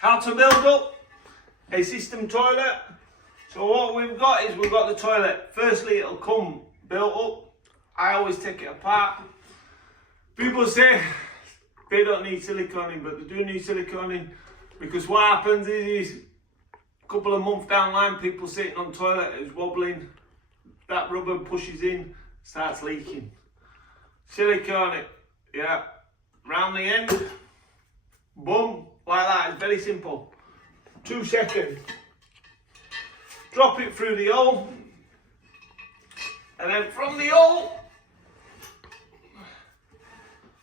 How to build up a system toilet. So what we've got is we've got the toilet. Firstly, it'll come built up. I always take it apart. People say they don't need siliconing, but they do need siliconing, because what happens is a couple of months down the line, people sitting on the toilet is wobbling, that rubber pushes in, starts leaking. Silicone it, yeah, round the end, boom, like that. It's very simple. 2 seconds. Drop it through the hole, and then from the hole,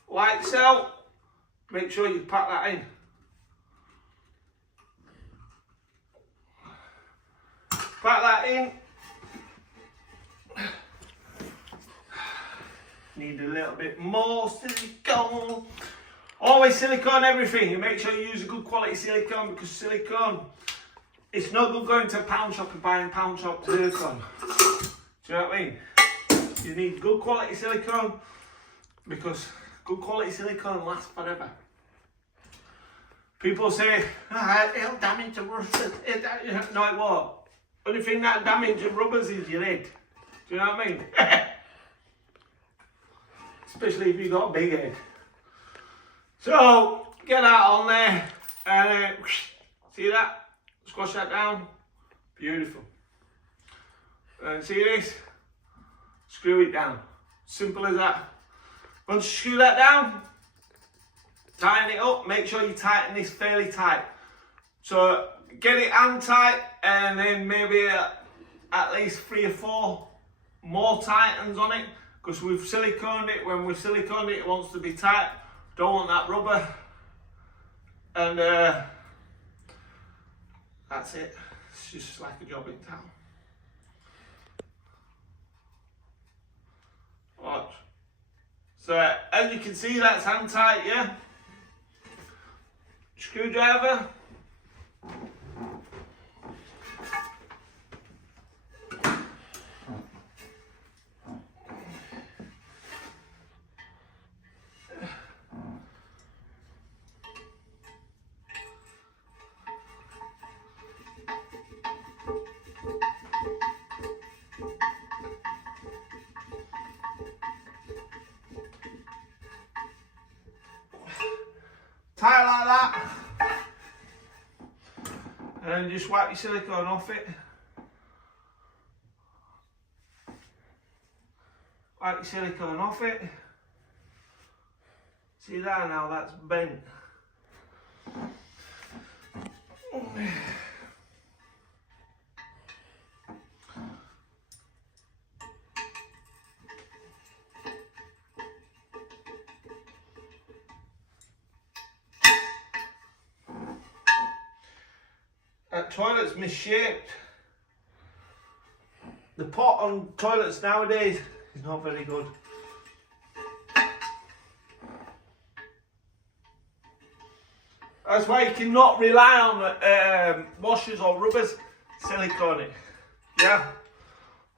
like so, make sure you pack that in. Pack that in. Need a little bit more silicone. Always silicone everything. You make sure you use a good quality silicone, because silicone, it's no good going to a pound shop and buying pound shop silicone. Do you know what I mean? You need good quality silicone, because good quality silicone lasts forever. People say, it'll damage the rubbers. No, it won't. Only thing that damages rubbers is your head. Do you know what I mean? Especially if you've got a big head. So, get that on there, and see that? Squash that down. Beautiful. And see this? Screw it down. Simple as that. Once you screw that down, tighten it up. Make sure you tighten this fairly tight. So get it hand tight, and then maybe at least 3 or 4 more tightens on it, because we've siliconed it. When we've siliconed it, it wants to be tight. Don't want that rubber. And that's it. It's just like a jobbing towel. Watch. So as you can see, that's hand tight, yeah? Screwdriver. Tie like that, and then just wipe your silicone off it. Wipe your silicone off it. See that now, that's bent. That toilet's misshaped. The pot on toilets nowadays is not very good. That's why you cannot rely on washers or rubbers. Silicone it. Yeah?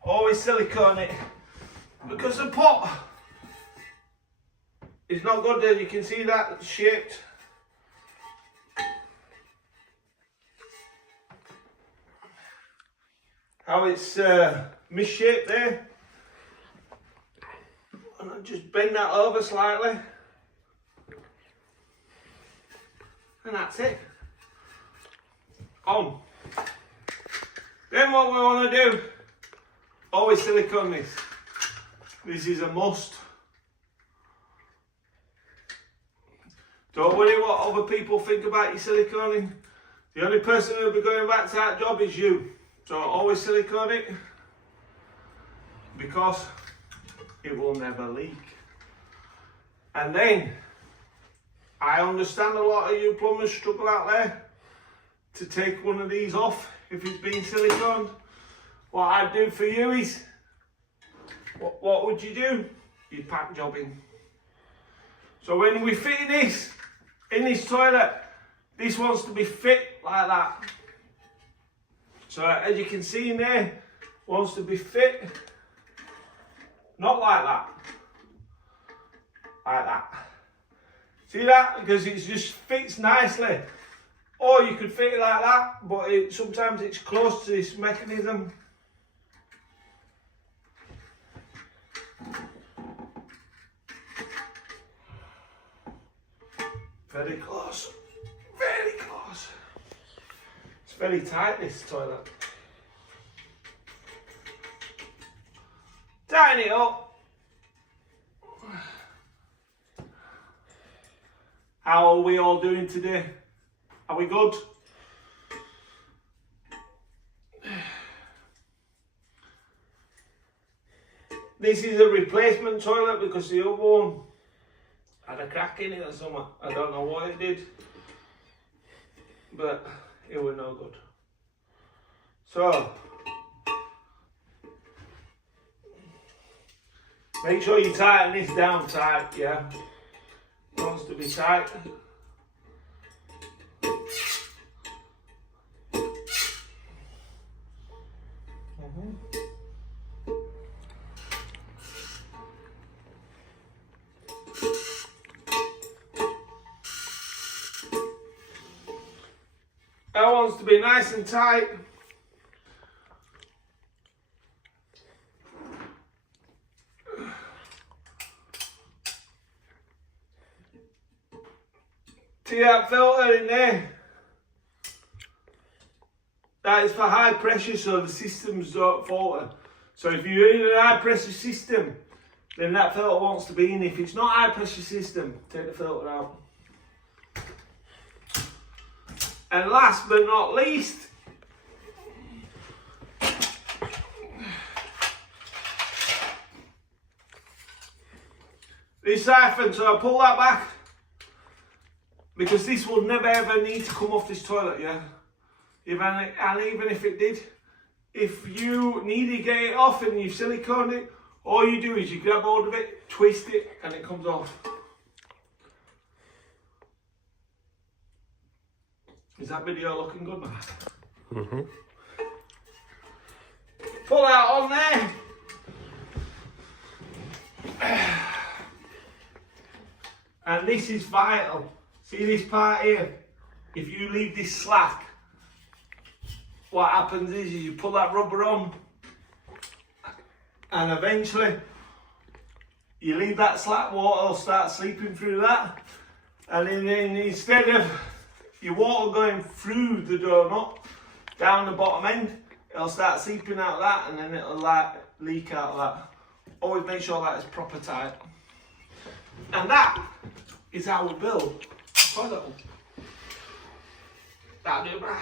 Always silicone it. Because the pot is not good. As you can see that, it's shaped. How it's misshaped there. And I just bend that over slightly. And that's it. On. Then what we want to do, always silicone this. This is a must. Don't worry what other people think about your siliconing. The only person who will be going back to that job is you. So always silicone it, because it will never leak. And then, I understand a lot of you plumbers struggle out there to take one of these off if it's been siliconed. What I'd do for you is, what would you do? You'd pack jobbing. So when we fit this in this toilet, this wants to be fit like that. So as you can see in there, wants to be fit, not like that, like that. See that? Because it just fits nicely. Or you could fit it like that, but sometimes it's close to this mechanism. Very close, very close. It's very tight, this toilet. Tighten it up. How are we all doing today? Are we good? This is a replacement toilet because the other one had a crack in it or something. I don't know what it did, but it was no good. So, make sure you tighten this down tight, yeah? It wants to be tight. That wants to be nice and tight. See that filter in there? That is for high pressure so the systems don't falter. So if you're in a high pressure system, then that filter wants to be in. If it's not a high pressure system, take the filter out. And last but not least, this siphon. So I pull that back because this will never ever need to come off this toilet, yeah? And even if it did, if you need to get it off and you've siliconed it, all you do is you grab hold of it, twist it, and it comes off. Is that video looking good, man? Mm-hmm. Pull that on there. And this is vital. See this part here? If you leave this slack, what happens is you pull that rubber on and eventually you leave that slack, water will start seeping through that, and then instead of your water going through the donut down the bottom end, it'll start seeping out of that and then it'll like leak out of that. Always make sure that is proper tight. And that is how we build a toilet. That'll do it,